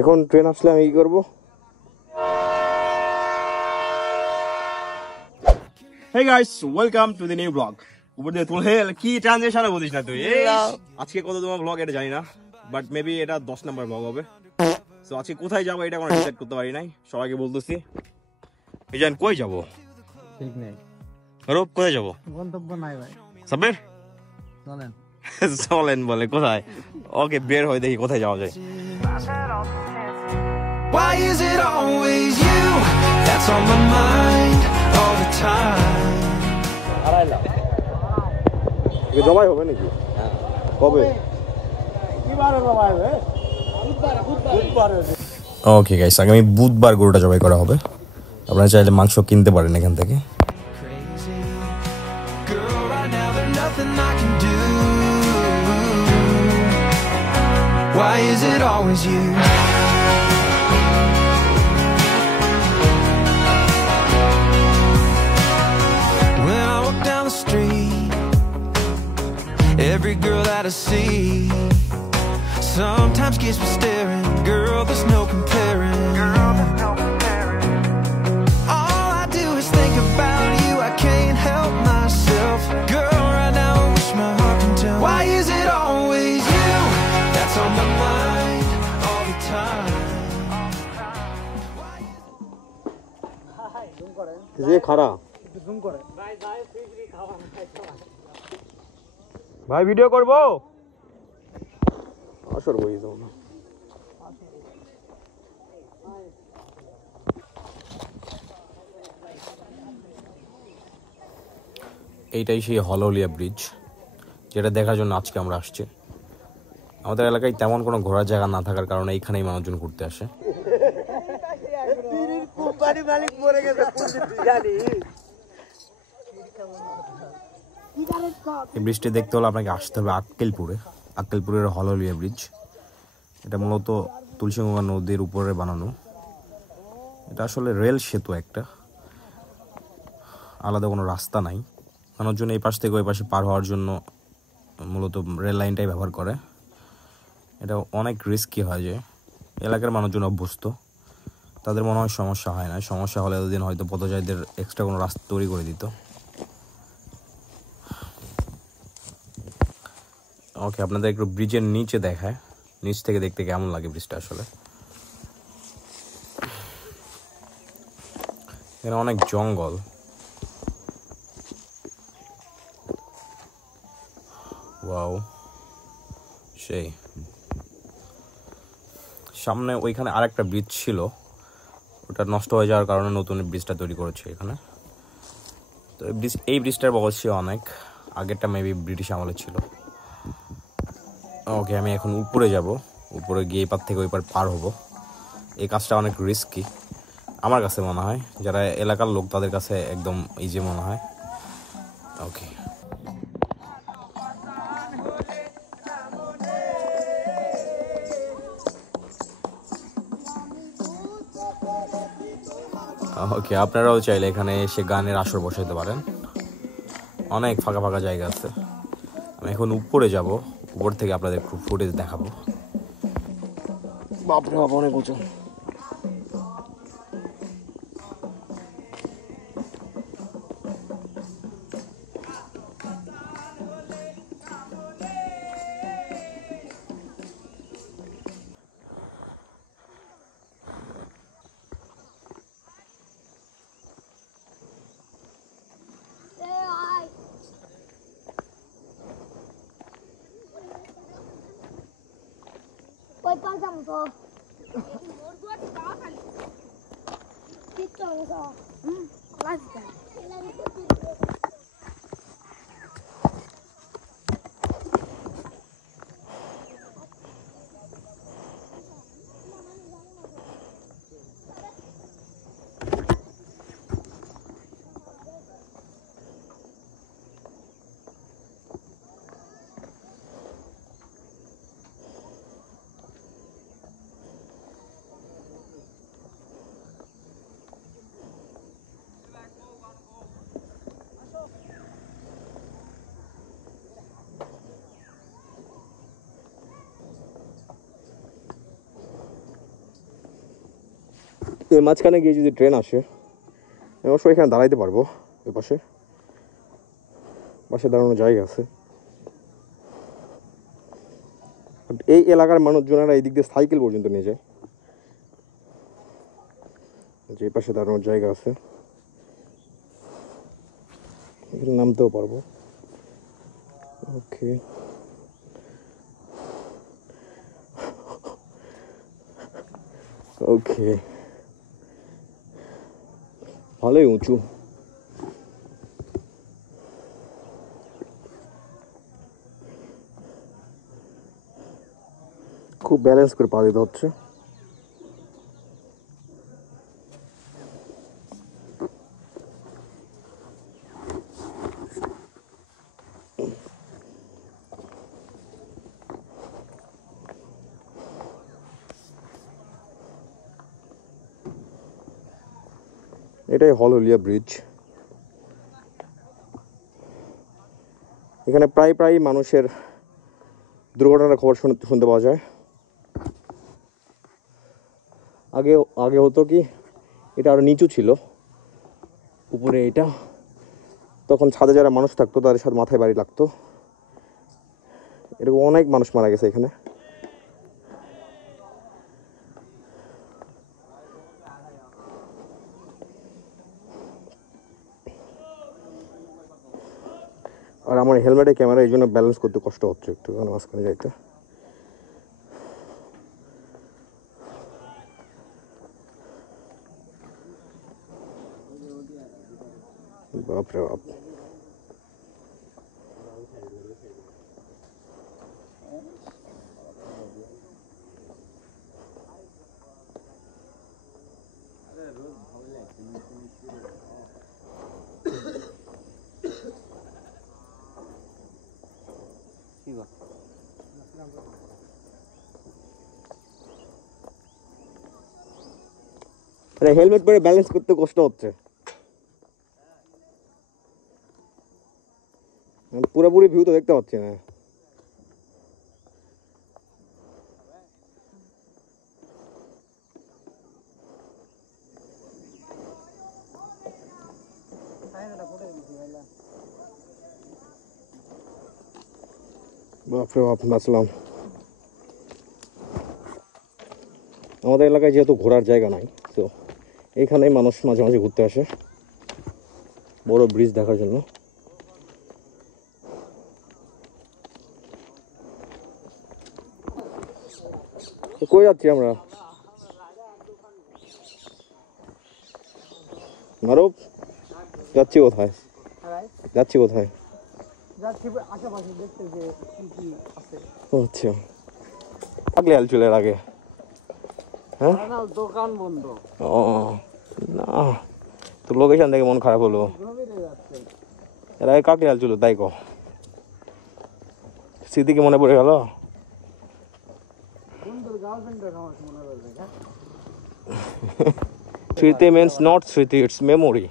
এখন ট্রেন আসলে আমি কি করবো? Hey guys, welcome to the new vlog. উপর দিয়ে তুল হেল কি ট্রানজিশনে বলিস না তুই? আজকে কত তোমার vlog এটা জানি না, বাট মেবি এটা 10 নাম্বার vlog হবে। সো আজকে কোথায় যাবো এটা কোনো ডিসাইড করতে পারি নাই, সবাইকে বলতেছি। এই জান কই যাবো ঠিক নেই। রূপ কোথায় যাবো? গন্তব্য নাই ভাই। সাব্বির চলেন চলেন বলে কোথায়? ওকে বের হয়ে দেখি কোথায় যাওয়া যায়। Why is it always you that's on my mind all the time? আড়াইলা কি জমাই হবে নাকি? হ্যাঁ কবে? কিবারে জমাই হবে? বুধবার। ওকে গাইস, আগামী বুধবার গরুটা জবাই করা হবে। আপনারা চাইলে মাংস কিনতে পারেন এখান থেকে। Why is it always you? When I walk down the street, every girl that I see sometimes keeps me staring. Girl, there's no comparing. All I do is think about you. I can't help myself. Girl, right now I wish my heart can tell. Why is it always you that's on my mind all the time? যে খারা zoom করে ভাই ভাই free খাওয়া ভাই video করব আসর বই যাও না। এইটাই সেই হললিয়া ব্রিজ, যেটা দেখার জন্য আজকে আমরা আসছি। আমাদের এলাকায় তেমন কোনো ঘোরার জায়গা না থাকার কারণে এইখানেই মানুষজন ঘুরতে আসে। এই ব্রিজটি দেখতে হলে আপনাকে আসতে হবে আক্কেলপুরের হললিয়া ব্রিজ। এটা মূলত তুলসীগঙ্গা নদীর উপরে বানানো। এটা আসলে রেল সেতু একটা, আলাদা কোনো রাস্তা নাই। মানুষজন এই পাশ থেকে ওই পাশে পার হওয়ার জন্য মূলত রেল লাইনটাই ব্যবহার করে। এটা অনেক রিস্কি হয়, যে এলাকার মানুষজন অভ্যস্ত, তাদের মনে হয় সমস্যা হয় না। সমস্যা হলে এতদিন হয়তো পথচারীদের এক্সট্রা কোনো রাস্তা তৈরি করে দিত। ওকে, আপনাদের একটু ব্রিজের নিচে দেখায়, নিচ থেকে দেখতে কেমন লাগে ব্রিজটা আসলে। এখানে অনেক জঙ্গল, ওয়াও সেই। সামনে ওইখানে আরেকটা ব্রিজ ছিল, ওটা নষ্ট হয়ে যাওয়ার কারণে নতুন ব্রিজটা তৈরি করেছে এখানে। তো এই ব্রিজটার বয়স অনেক আগেরটা, মেবি ব্রিটিশ আমলে ছিল। ওকে, আমি এখন উপরে যাব, উপরে গিয়ে এই পার থেকে ওই পার পার হবো। এই কাজটা অনেক রিস্কি আমার কাছে মনে হয়, যারা এলাকার লোক তাদের কাছে একদম ইজি মনে হয়। ওকে, ওকে আপনারাও চাইলে এখানে এসে গানের আসর বসাইতে পারেন, অনেক ফাঁকা ফাঁকা জায়গা আছে। আমি এখন উপরে যাব, উপর থেকে আপনাদের একটু ফুটেজ দেখাবো। বাপরে বাপ, অনেক উঁচু। Ôi con dòng rồi. Chết rồi rồi. Quá gì এর মাঝখানে গিয়ে যদি ট্রেন আসে অবশ্যই এখানে দাঁড়াইতে পারবো। ওই পাশে পাশে দাঁড়ানোর জায়গা আছে। এই এলাকার মানুষজনেরা এই দিক দিয়ে সাইকেল পর্যন্ত নিয়ে যায়, যে পাশে দাঁড়ানোর জায়গা আছে, এখানে নামতেও পারবো। ওকে, ওকে, ভালোই উঁচু। খুব ব্যালেন্স করে পা দিতে হচ্ছে। এটাই হলহলিয়া ব্রিজ। এখানে প্রায় প্রায় মানুষের দুর্ঘটনার খবর শুনতে পাওয়া যায়। আগে আগে হতো কি, এটা আরো নিচু ছিল উপরে, এটা তখন ছাদে যারা মানুষ থাকতো তাদের সাথে মাথায় বাড়ি লাগতো। এরকম অনেক মানুষ মারা গেছে এখানে। আর আমার হেলমেটে ক্যামেরা, এই জন্য ব্যালেন্স করতে কষ্ট হচ্ছে একটু, মাঝখানে যাইতে। বাপরে বাপ, হেলমেট পরে ব্যালেন্স করতে কষ্ট হচ্ছে। পুরোপুরি ভিউ তো দেখতে পাচ্ছি না। বাপরে বাপ, বাঁচলাম। আমাদের এলাকায় যেহেতু ঘোরার জায়গা নাই, তো এইখানেই মানুষ মাঝে মাঝে ঘুরতে আসে বড় ব্রিজ দেখার জন্য। কই যাচ্ছি আমরা? মারুফ, যাচ্ছি কোথায়? যাচ্ছি কোথায়? আচ্ছা, আগলে আল চলে আগে। হ্যাঁ, দোকান বন্ধ। ও না, তো লোকেশন দেখে মন খারাপ হলো। এর আগে কাকলে আল ছিল, তাই কো স্মৃতিকে মনে পড়ে গেল। স্মৃতি মিন্স নট স্মৃতি, ইটস মেমোরি।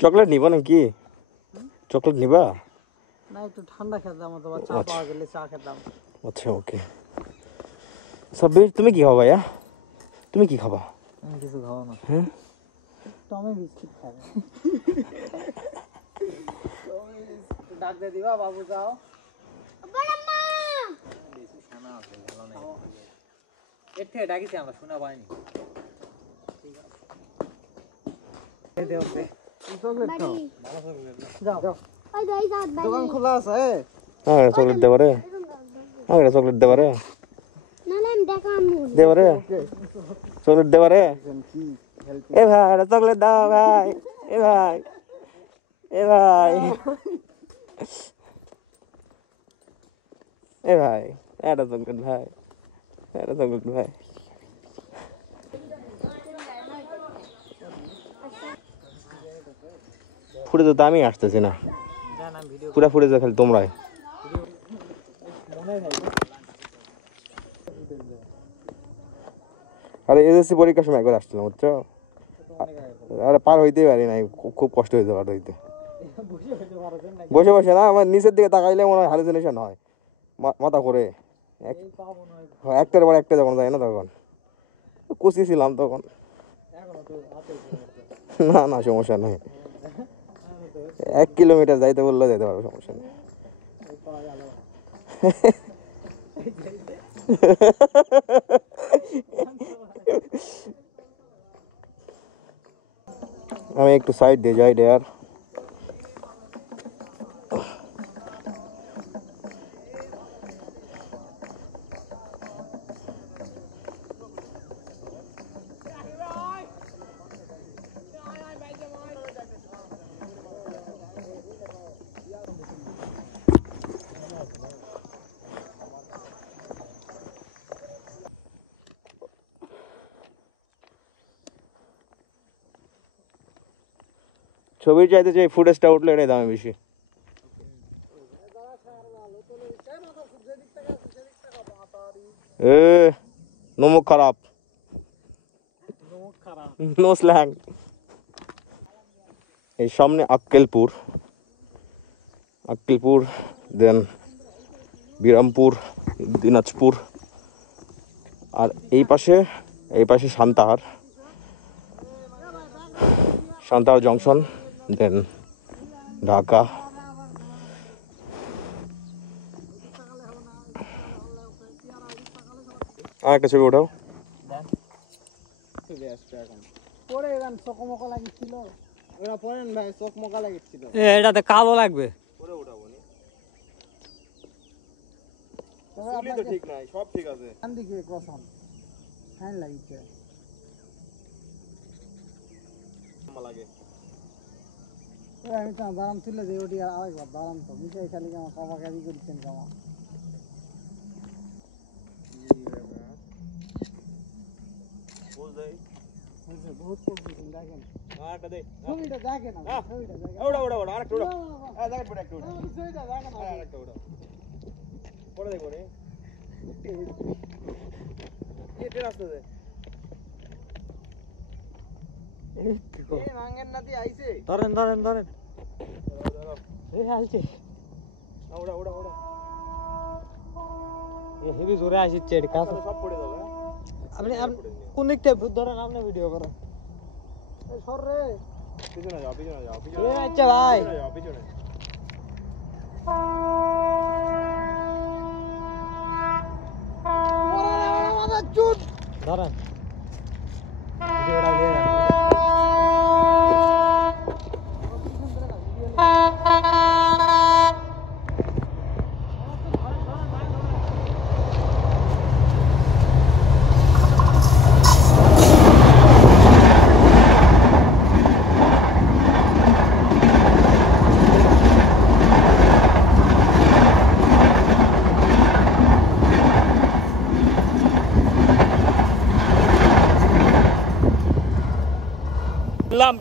চকলেট নিবা নাকি? চকলেট নিবা? না, একটু ঠান্ডা খেতাম অথবা চা পাওয়া গেলে চা খেতাম। আচ্ছা, ওকে। সাব্বির, তুমি কি খাবা ভাইয়া? তুমি কি খাবা? আমি কিছু খাবো না। হ্যাঁ, টমি বিস্কিট খাবে। ডাক দিয়ে দিবা, বাবু যাও। এর থেকে ডাকিছি আমরা, শোনা পাইনি। দোকান খোলা আছে। হ্যাঁ, চকলেট দেবা রে। হ্যাঁ, চকলেট দেবা রে। দেবা রে, চকলেট দেবা রে। এ ভাই, একটা চকলেট দাও ভাই। এ ভাই, এ ভাই, এ ভাই, একটা চকলেট ভাই, একটা চকলেট ভাই। ফুটে তো আমি আসতেছি না, পুরা ফুটে যা খালি তোমরাই। আরে এসএসসি পরীক্ষার সময় একবার আসছিলাম, বুঝছো? আরে পার হইতেই পারি নাই, খুব কষ্ট হয়েছে পার হইতে। বসে বসে না, আমার নিচের দিকে তাকাইলে মনে হয় হ্যালুসিনেশন হয়, মাথা করে একটার পর একটা যখন যায় না তখন। কচি ছিলাম তখন। না না সমস্যা নেই, 1 কিলোমিটার যাইতে বললে যেতে পারবো, সমস্যা নেই। আমি একটু সাইড দিয়ে যাই ডেয়ার। ছবির চাইতে যে ফুটেজটা উঠলে এটাই দামে বেশি। নমুক খারাপ, নো স্ল্যাং। এই সামনে আক্কেলপুর, দেন বিরামপুর, দিনাজপুর, আর এই পাশে সান্তাহার জংশন, দেন ঢাকা। আর একটা ছবি ওঠাও। এটাতে কালো লাগবে। ঠিক নাই, সব ঠিক আছে। আমি তো দাঁড়ান তুলে দিই, ওটি আরেকবার দাঁড়ান তো মিশাই খালি আমার কাবা কাবি করছেন কামা। বহুত করছেন, দেখেন ছবিটা দেখেন, ছবিটা দেখেন। ওটা আরেকটা ওটা, দেখেন পরে একটা ওটা, ছবিটা দেখেন, আরেকটা ওটা পরে দেখো রে। এই ট্রেন আসছে যে এই মাঙ্গের নাতি আইছে। ধরেন এই আইছে। ওটা এই হেভি জোরে আসছে, এর কাছে সব পড়ে যাবে। আপনি কোন দিকটা ধরেন, আপনি ভিডিও করেন। এই সর রে, পিছনে যাও এ আচ্ছা ভাই, পিছনে ধরেন ভিডিওটা দিয়ে রাখেন।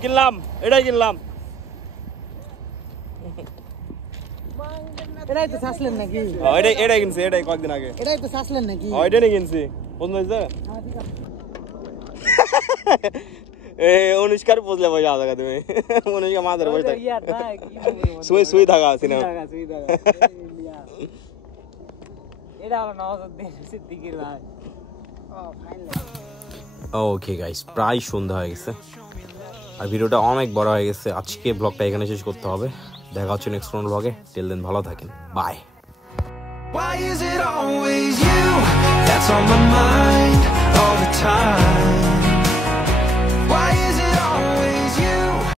কিনলাম এটাই কিনলাম। এটাই তো চাষলেন নাকি? এটাই কিনছি, এটাই কয়েকদিন আগে। এটাই তো চাষলেন নাকি? এটাই কিনছি। পছন্দ হয়েছে? অনুষ্কার বুঝলে পয়সা আধা তুমি, অনুষ্কা মাথার পয়সা সুই থাকা আছে না। এটা হলো নওয়াজউদ্দিন সিদ্দিকীর ভাই। ওকে গাইস, প্রায় সন্ধ্যা হয়ে গেছে আর ভিডিওটা অনেক বড় হয়ে গেছে। আজকে ব্লগটা এখানে শেষ করতে হবে। দেখা হচ্ছে নেক্সট কোন ব্লগে। টিল দেন ভালো থাকেন, by. Why is it always you that's on my mind all the time?